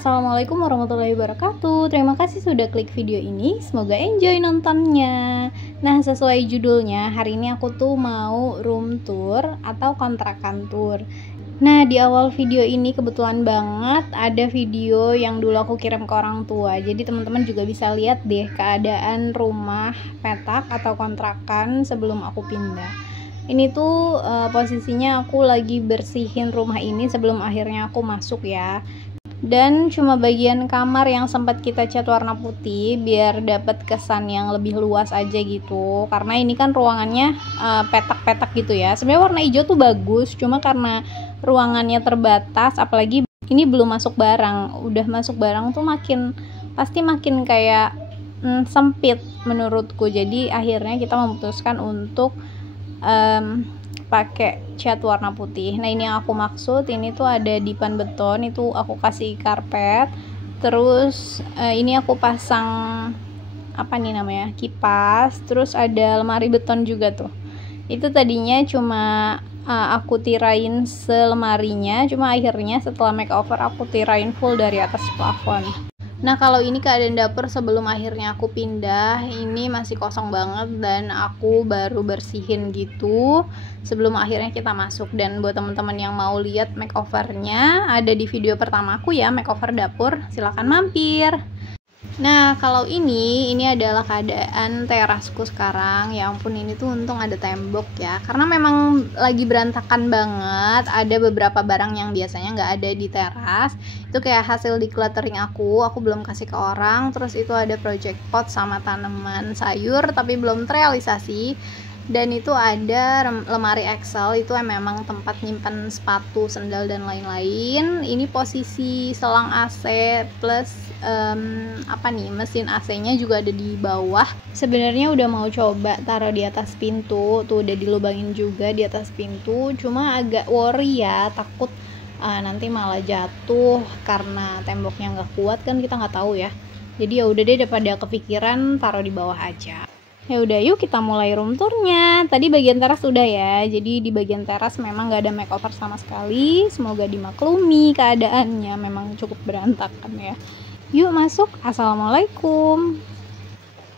Assalamualaikum warahmatullahi wabarakatuh. Terima kasih sudah klik video ini. Semoga enjoy nontonnya. Nah, sesuai judulnya, hari ini aku tuh mau room tour atau kontrakan tour. Nah, di awal video ini kebetulan banget ada video yang dulu aku kirim ke orang tua. Jadi teman-teman juga bisa lihat deh keadaan rumah petak atau kontrakan sebelum aku pindah. Ini tuh posisinya aku lagi bersihin rumah ini sebelum akhirnya aku masuk ya. Dan cuma bagian kamar yang sempat kita cat warna putih biar dapat kesan yang lebih luas aja gitu. Karena ini kan ruangannya petak-petak gitu ya. Sebenarnya warna hijau tuh bagus, cuma karena ruangannya terbatas, apalagi ini belum masuk barang. Udah masuk barang tuh pasti makin kayak sempit menurutku. Jadi akhirnya kita memutuskan untuk pakai cat warna putih. Nah, ini yang aku maksud, ini tuh ada dipan beton, itu aku kasih karpet. Terus ini aku pasang apa nih namanya, kipas. Terus ada lemari beton juga tuh. Itu tadinya cuma aku tirain selemarinya, cuma akhirnya setelah makeover aku tirain full dari atas plafon. Nah, kalau ini keadaan dapur sebelum akhirnya aku pindah, ini masih kosong banget dan aku baru bersihin gitu sebelum akhirnya kita masuk. Dan buat teman-teman yang mau lihat makeovernya, ada di video pertama aku ya, makeover dapur, silahkan mampir. Nah, kalau ini adalah keadaan terasku sekarang. Ya ampun, ini tuh untung ada tembok ya, karena memang lagi berantakan banget. Ada beberapa barang yang biasanya nggak ada di teras, itu kayak hasil decluttering aku belum kasih ke orang. Terus itu ada project pot sama tanaman sayur tapi belum terrealisasi. Dan itu ada lemari Excel, itu memang tempat nyimpan sepatu, sendal dan lain-lain. Ini posisi selang AC plus mesin AC-nya juga ada di bawah. Sebenarnya udah mau coba taruh di atas pintu, tuh udah dilubangin juga di atas pintu. Cuma agak worry ya, takut nanti malah jatuh karena temboknya nggak kuat kan, kita nggak tahu ya. Jadi ya udah deh, daripada kepikiran taruh di bawah aja. Ya udah, yuk kita mulai room tournya. Tadi bagian teras udah ya. Jadi di bagian teras memang nggak ada makeover sama sekali. Semoga dimaklumi keadaannya, memang cukup berantakan ya. Yuk masuk. Assalamualaikum.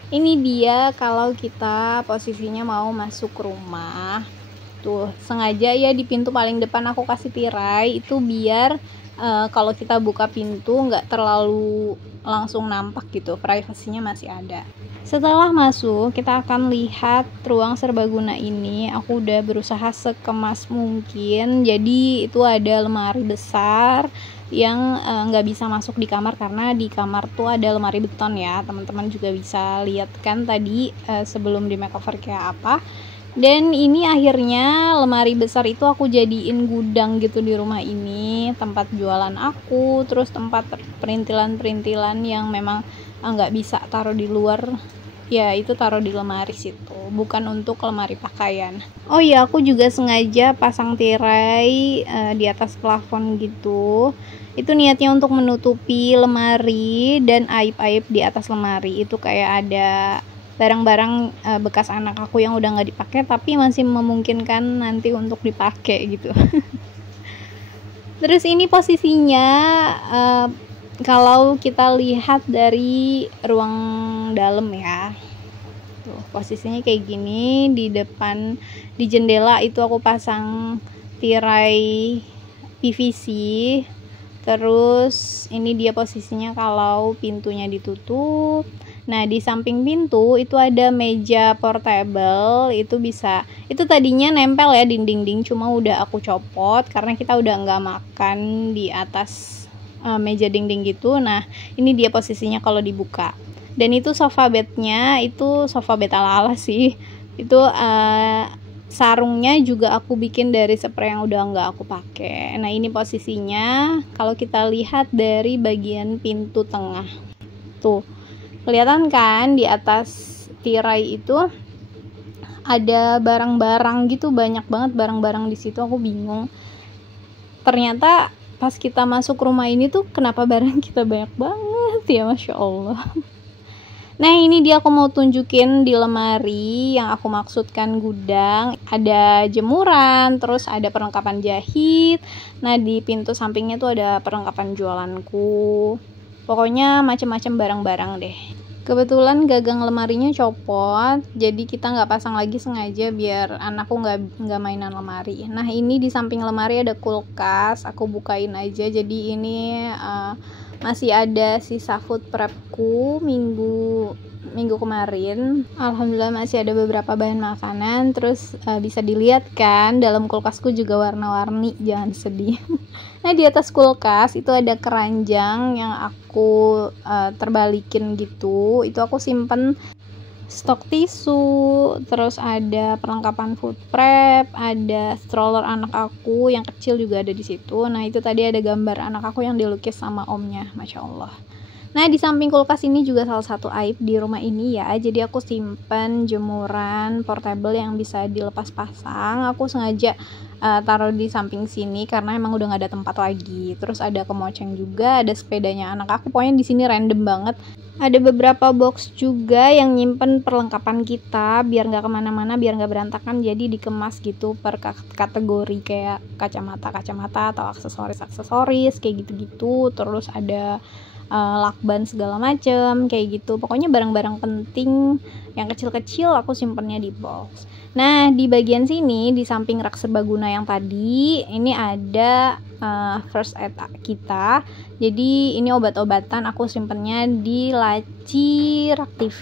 Ini dia kalau kita posisinya mau masuk rumah. Tuh, sengaja ya di pintu paling depan aku kasih tirai, itu biar kalau kita buka pintu nggak terlalu langsung nampak gitu, privasinya masih ada. Setelah masuk, kita akan lihat ruang serbaguna ini. Aku udah berusaha sekemas mungkin. Jadi itu ada lemari besar yang nggak bisa masuk di kamar karena di kamar tuh ada lemari beton ya. Teman-teman juga bisa lihat kan tadi sebelum di makeover kayak apa. Dan ini akhirnya lemari besar itu aku jadiin gudang gitu di rumah ini, tempat jualan aku, terus tempat perintilan-perintilan yang memang nggak bisa taruh di luar, ya itu taruh di lemari situ, bukan untuk lemari pakaian. Oh iya, aku juga sengaja pasang tirai di atas plafon gitu. Itu niatnya untuk menutupi lemari dan aib-aib di atas lemari. Itu kayak ada barang-barang bekas anak aku yang udah nggak dipakai tapi masih memungkinkan nanti untuk dipakai gitu. Terus ini posisinya kalau kita lihat dari ruang dalam ya, tuh posisinya kayak gini. Di depan, di jendela itu aku pasang tirai PVC. Terus ini dia posisinya kalau pintunya ditutup. Nah, di samping pintu itu ada meja portable, itu tadinya nempel ya dinding, cuma udah aku copot karena kita udah nggak makan di atas meja dinding gitu. Nah, ini dia posisinya kalau dibuka. Dan itu sofa bednya, itu sofa bed ala-ala sih. Itu sarungnya juga aku bikin dari spray yang udah nggak aku pakai. Nah, ini posisinya kalau kita lihat dari bagian pintu tengah. Tuh, kelihatan kan di atas tirai itu ada barang-barang gitu, banyak banget barang-barang di situ. Aku bingung. Ternyata pas kita masuk rumah ini tuh kenapa barang kita banyak banget ya, Masya Allah. Nah, ini dia aku mau tunjukin di lemari yang aku maksudkan gudang. Ada jemuran, terus ada perlengkapan jahit. Nah, di pintu sampingnya tuh ada perlengkapan jualanku. Pokoknya macam-macam barang-barang deh. Kebetulan gagang lemarinya copot, jadi kita nggak pasang lagi sengaja biar anakku nggak mainan lemari. Nah, ini di samping lemari ada kulkas, aku bukain aja. Jadi ini masih ada sisa food prepku minggu kemarin. Alhamdulillah masih ada beberapa bahan makanan. Terus bisa dilihat kan dalam kulkasku juga warna-warni, jangan sedih. Nah, di atas kulkas itu ada keranjang yang aku terbalikin gitu. Itu aku simpen stok tisu, terus ada perlengkapan food prep, ada stroller anak aku yang kecil juga ada di situ. Nah, itu tadi ada gambar anak aku yang dilukis sama omnya, Masya Allah. Nah, di samping kulkas ini juga salah satu aib di rumah ini ya. Jadi aku simpen jemuran portable yang bisa dilepas pasang. Aku sengaja taruh di samping sini karena emang udah gak ada tempat lagi. Terus ada kemoceng juga, ada sepedanya anak aku. Pokoknya di sini random banget. Ada beberapa box juga yang nyimpen perlengkapan kita biar nggak kemana-mana, biar nggak berantakan. Jadi dikemas gitu per kategori kayak kacamata atau aksesoris kayak gitu-gitu. Terus ada lakban segala macem kayak gitu. Pokoknya barang-barang penting yang kecil-kecil aku simpennya di box. Nah, di bagian sini di samping rak serbaguna yang tadi ini ada first aid kita. Jadi ini obat-obatan aku simpennya di laci rak TV.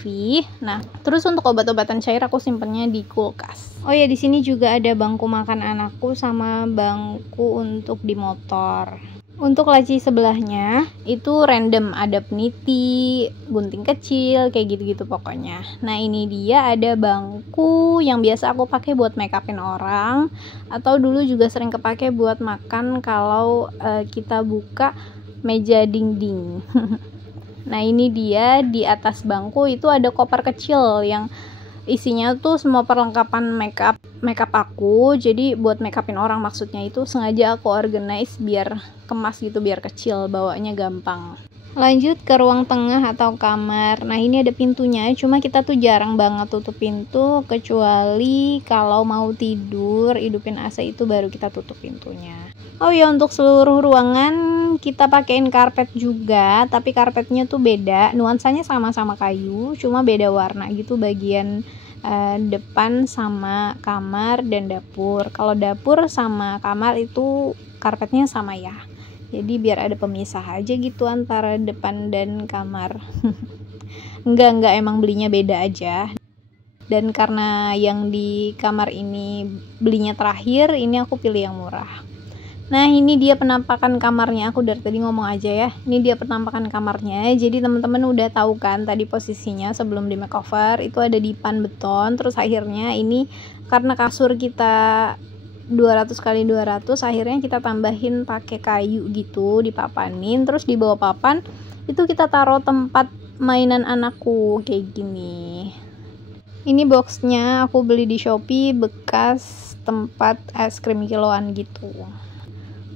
Nah, terus untuk obat-obatan cair aku simpennya di kulkas. Oh ya, di sini juga ada bangku makan anakku sama bangku untuk di motor. Untuk laci sebelahnya itu random, ada peniti, gunting kecil, kayak gitu-gitu pokoknya. Nah, ini dia ada bangku yang biasa aku pakai buat make upin orang, atau dulu juga sering kepake buat makan kalau kita buka meja dinding. Nah, ini dia di atas bangku itu ada koper kecil yang isinya tuh semua perlengkapan makeup aku. Jadi buat make upin orang maksudnya, itu sengaja aku organize biar kemas gitu, biar kecil, bawanya gampang. Lanjut ke ruang tengah atau kamar. Nah, ini ada pintunya, cuma kita tuh jarang banget tutup pintu, kecuali kalau mau tidur hidupin AC itu baru kita tutup pintunya. Oh ya, untuk seluruh ruangan kita pakein karpet juga, tapi karpetnya tuh beda, nuansanya sama-sama kayu, cuma beda warna gitu bagian depan sama kamar dan dapur. Kalau dapur sama kamar itu karpetnya sama ya, jadi biar ada pemisah aja gitu antara depan dan kamar. enggak, emang belinya beda aja. Dan karena yang di kamar ini belinya terakhir, ini aku pilih yang murah. Nah, ini dia penampakan kamarnya. Aku dari tadi ngomong aja ya. Ini dia penampakan kamarnya. Jadi teman-teman udah tahu kan tadi posisinya sebelum di makeover itu ada dipan beton. Terus akhirnya ini karena kasur kita 200 kali 200, akhirnya kita tambahin pakai kayu gitu, dipapanin. Terus di bawah papan itu kita taruh tempat mainan anakku kayak gini. Ini boxnya aku beli di Shopee, bekas tempat es krim kiloan gitu.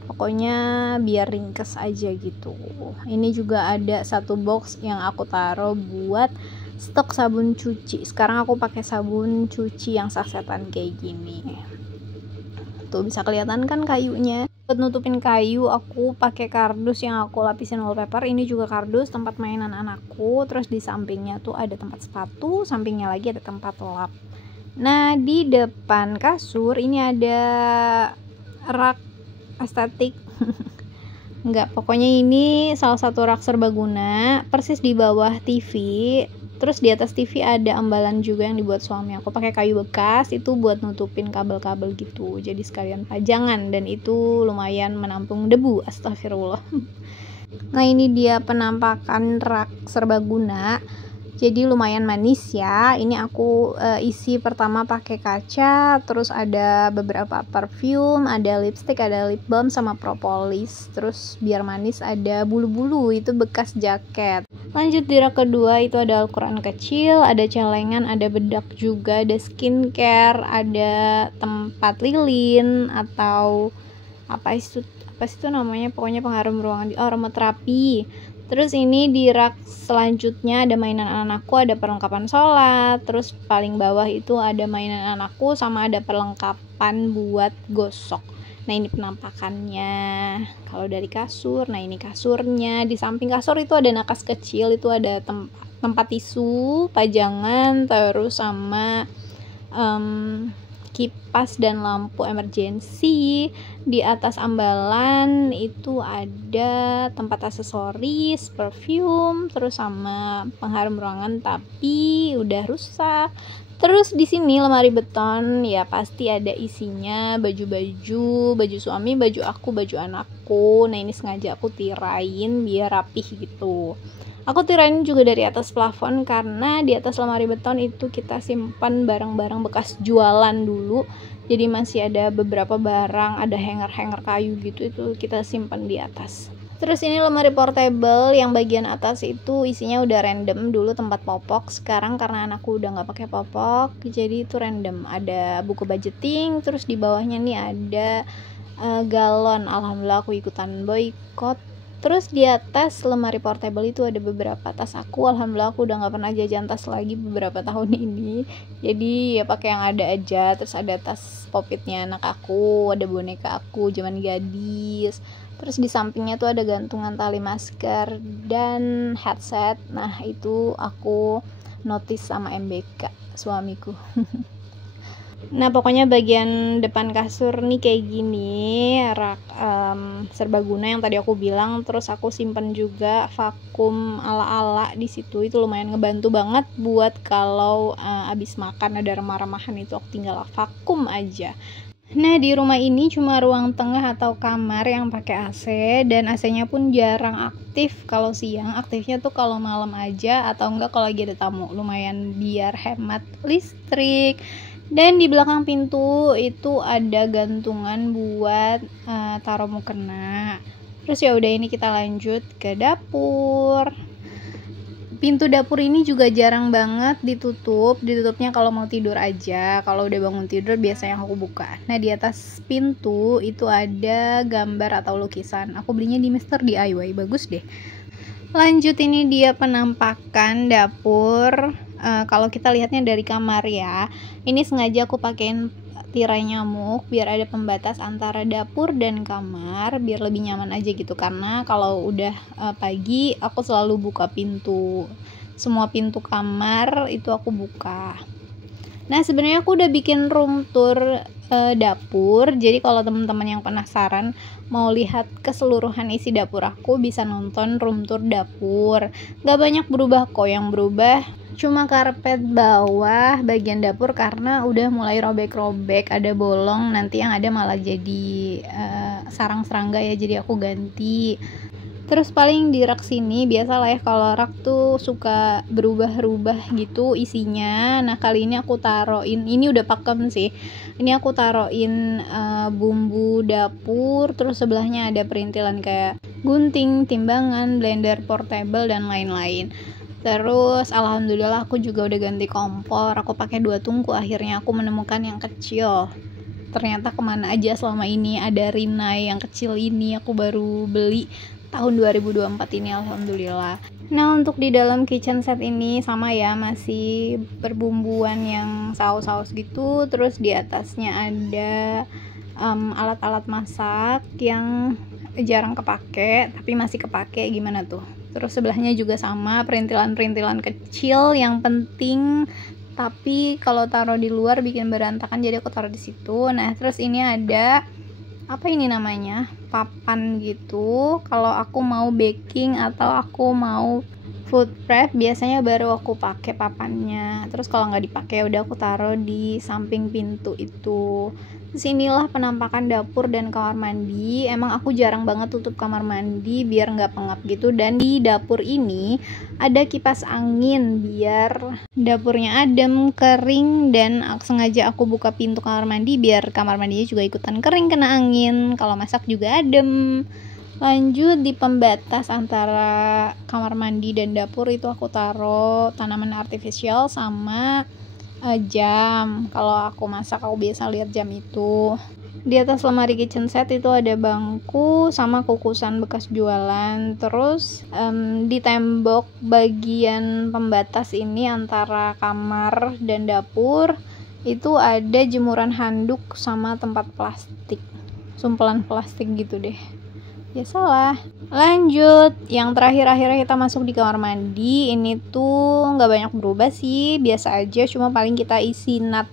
Pokoknya biar ringkes aja gitu. Ini juga ada satu box yang aku taruh buat stok sabun cuci. Sekarang aku pakai sabun cuci yang sasetan kayak gini. Tuh bisa kelihatan kan kayunya. Buat nutupin kayu aku pakai kardus yang aku lapisin wallpaper. Ini juga kardus tempat mainan anakku. Terus di sampingnya tuh ada tempat sepatu, sampingnya lagi ada tempat lap. Nah, di depan kasur ini ada rak estetik. Enggak, pokoknya ini salah satu rak serbaguna persis di bawah TV. Terus di atas TV ada ambalan juga yang dibuat suami aku pakai kayu bekas, itu buat nutupin kabel-kabel gitu, jadi sekalian pajangan, dan itu lumayan menampung debu, astagfirullah. Nah, ini dia penampakan rak serbaguna. Jadi lumayan manis ya. Ini aku isi pertama pakai kaca, terus ada beberapa parfum, ada lipstick, ada lip balm sama propolis. Terus biar manis ada bulu-bulu, itu bekas jaket. Lanjut di rak kedua itu ada Al-Quran kecil, ada celengan, ada bedak juga, ada skincare, ada tempat lilin atau apa itu namanya, pokoknya pengharum ruangan, aromaterapi. Terus ini di rak selanjutnya ada mainan anakku, ada perlengkapan sholat. Terus paling bawah itu ada mainan anakku sama ada perlengkapan buat gosok. Nah ini penampakannya. Kalau dari kasur, nah ini kasurnya. Di samping kasur itu ada nakas kecil, itu ada tempat tisu, pajangan, terus sama kipas dan lampu emergency. Di atas ambalan itu ada tempat aksesoris, perfume, terus sama pengharum ruangan tapi udah rusak. Terus di sini lemari beton, ya pasti ada isinya baju-baju, baju suami, baju aku, baju anakku. Nah ini sengaja aku tirain biar rapih gitu. Aku tirain juga dari atas plafon karena di atas lemari beton itu kita simpan barang-barang bekas jualan dulu. Jadi masih ada beberapa barang, ada hanger-hanger kayu gitu, itu kita simpan di atas. Terus ini lemari portable yang bagian atas itu isinya udah random. Dulu tempat popok, sekarang karena anakku udah nggak pakai popok, jadi itu random. Ada buku budgeting, terus di bawahnya nih ada galon. Alhamdulillah aku ikutan boykot. Terus di atas lemari portable itu ada beberapa tas aku. Alhamdulillah aku udah nggak pernah jajan tas lagi beberapa tahun ini. Jadi ya pakai yang ada aja. Terus ada tas popitnya anak aku, ada boneka aku zaman gadis. Terus di sampingnya tuh ada gantungan tali masker dan headset. Nah itu aku notice sama MBK suamiku. Nah pokoknya bagian depan kasur nih kayak gini, rak serbaguna yang tadi aku bilang. Terus aku simpen juga vakum ala-ala di situ. Itu lumayan ngebantu banget buat kalau abis makan ada remah-remahan itu aku tinggal vakum aja. Nah di rumah ini cuma ruang tengah atau kamar yang pakai AC, dan AC-nya pun jarang aktif kalau siang. Aktifnya tuh kalau malam aja atau enggak kalau lagi ada tamu, lumayan biar hemat listrik. Dan di belakang pintu itu ada gantungan buat taruh mukena. Terus ya udah, ini kita lanjut ke dapur. Pintu dapur ini juga jarang banget ditutup. Ditutupnya kalau mau tidur aja. Kalau udah bangun tidur biasanya aku buka. Nah di atas pintu itu ada gambar atau lukisan. Aku belinya di Mr. DIY, bagus deh. Lanjut, ini dia penampakan dapur. Kalau kita lihatnya dari kamar ya, ini sengaja aku pakein tirai nyamuk biar ada pembatas antara dapur dan kamar, biar lebih nyaman aja gitu. Karena kalau udah pagi aku selalu buka pintu, semua pintu kamar itu aku buka. Nah sebenarnya aku udah bikin room tour dapur, jadi kalau teman-teman yang penasaran mau lihat keseluruhan isi dapur aku bisa nonton room tour dapur. Gak banyak berubah kok, yang berubah cuma karpet bawah bagian dapur karena udah mulai robek-robek, ada bolong, nanti yang ada malah jadi sarang serangga ya, jadi aku ganti. Terus paling di rak sini biasalah ya, kalau rak tuh suka berubah-ubah gitu isinya. Nah kali ini aku taruhin, ini udah pakem sih, ini aku taruhin bumbu dapur. Terus sebelahnya ada perintilan kayak gunting, timbangan, blender portable dan lain-lain. Terus alhamdulillah aku juga udah ganti kompor, aku pakai 2 tungku. Akhirnya aku menemukan yang kecil. Ternyata kemana aja selama ini ada Rinnai yang kecil ini, aku baru beli tahun 2024 ini, alhamdulillah. Nah untuk di dalam kitchen set ini sama ya, masih berbumbuan yang saus-saus gitu. Terus di atasnya ada alat-alat masak yang jarang kepake tapi masih kepake, gimana tuh. Terus sebelahnya juga sama, perintilan-perintilan kecil yang penting tapi kalau taruh di luar bikin berantakan, jadi aku taruh di situ. Nah terus ini ada apa ini namanya, papan gitu. Kalau aku mau baking atau aku mau food prep biasanya baru aku pakai papannya. Terus kalau nggak dipakai udah aku taruh di samping pintu itu. Sinilah penampakan dapur dan kamar mandi. Emang aku jarang banget tutup kamar mandi biar nggak pengap gitu. Dan di dapur ini ada kipas angin biar dapurnya adem, kering. Dan sengaja aku buka pintu kamar mandi biar kamar mandinya juga ikutan kering kena angin. Kalau masak juga adem. Lanjut di pembatas antara kamar mandi dan dapur itu aku taruh tanaman artifisial sama jam. Kalau aku masak aku biasa lihat jam itu. Di atas lemari kitchen set itu ada bangku sama kukusan bekas jualan. Terus di tembok bagian pembatas ini antara kamar dan dapur itu ada jemuran handuk sama tempat plastik, sumpelan plastik gitu deh. Biasalah. Lanjut, yang terakhir akhirnya kita masuk di kamar mandi. Ini tuh nggak banyak berubah sih, biasa aja, cuma paling kita isi nut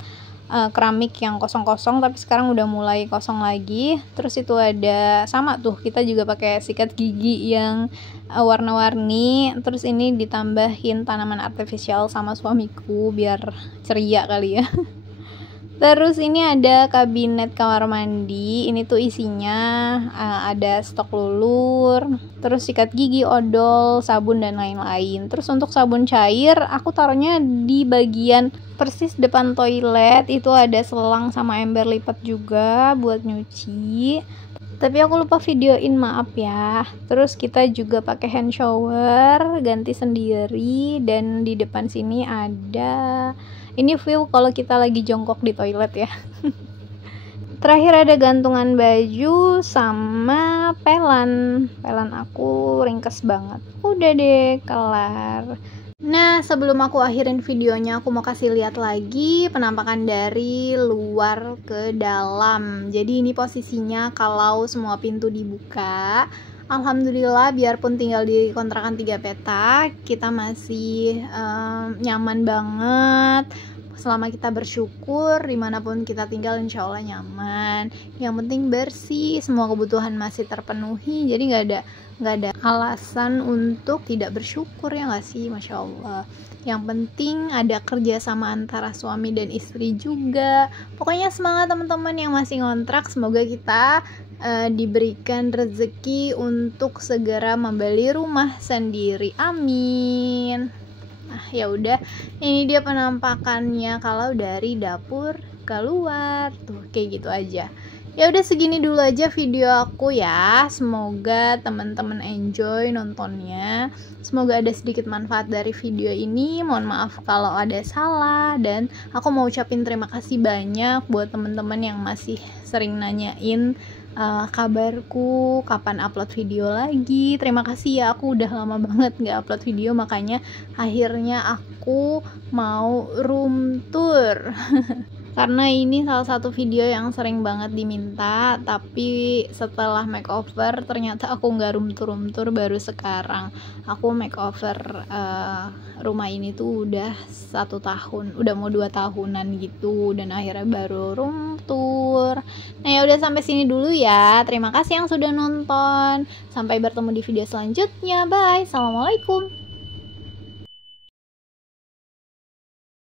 keramik yang kosong-kosong, tapi sekarang udah mulai kosong lagi. Terus itu ada sama tuh, kita juga pakai sikat gigi yang warna-warni. Terus ini ditambahin tanaman artifisial sama suamiku biar ceria kali ya. Terus ini ada kabinet kamar mandi. Ini tuh isinya ada stok lulur, terus sikat gigi, odol, sabun dan lain-lain. Terus untuk sabun cair aku taruhnya di bagian persis depan toilet. Itu ada selang sama ember lipat juga buat nyuci. Tapi aku lupa videoin, maaf ya. Terus kita juga pakai hand shower, ganti sendiri. Dan di depan sini ada, ini view kalau kita lagi jongkok di toilet ya. Terakhir ada gantungan baju sama pelan. Pelan aku ringkes banget. Udah deh, kelar. Nah, sebelum aku akhirin videonya, aku mau kasih lihat lagi penampakan dari luar ke dalam. Jadi ini posisinya kalau semua pintu dibuka. Alhamdulillah, biarpun tinggal di kontrakan 3 petak, kita masih nyaman banget. Selama kita bersyukur, dimanapun kita tinggal insya Allah nyaman. Yang penting bersih, semua kebutuhan masih terpenuhi. Jadi nggak ada alasan untuk tidak bersyukur, ya nggak sih? Masya Allah. Yang penting ada kerjasama antara suami dan istri juga. Pokoknya semangat teman-teman yang masih ngontrak. Semoga kita diberikan rezeki untuk segera membeli rumah sendiri. Amin. Nah, ya udah, ini dia penampakannya kalau dari dapur keluar. Tuh, kayak gitu aja. Ya udah, segini dulu aja video aku ya. Semoga teman-teman enjoy nontonnya. Semoga ada sedikit manfaat dari video ini. Mohon maaf kalau ada salah, dan aku mau ucapin terima kasih banyak buat teman-teman yang masih sering nanyain kabarku, kapan upload video lagi. Terima kasih ya, aku udah lama banget nggak upload video, makanya akhirnya aku mau room tour. Karena ini salah satu video yang sering banget diminta, tapi setelah makeover ternyata aku nggak room tour baru sekarang. Aku makeover rumah ini tuh udah 1 tahun, udah mau 2 tahunan gitu, dan akhirnya baru room tour. Nah ya udah, sampai sini dulu ya. Terima kasih yang sudah nonton. Sampai bertemu di video selanjutnya. Bye. Assalamualaikum.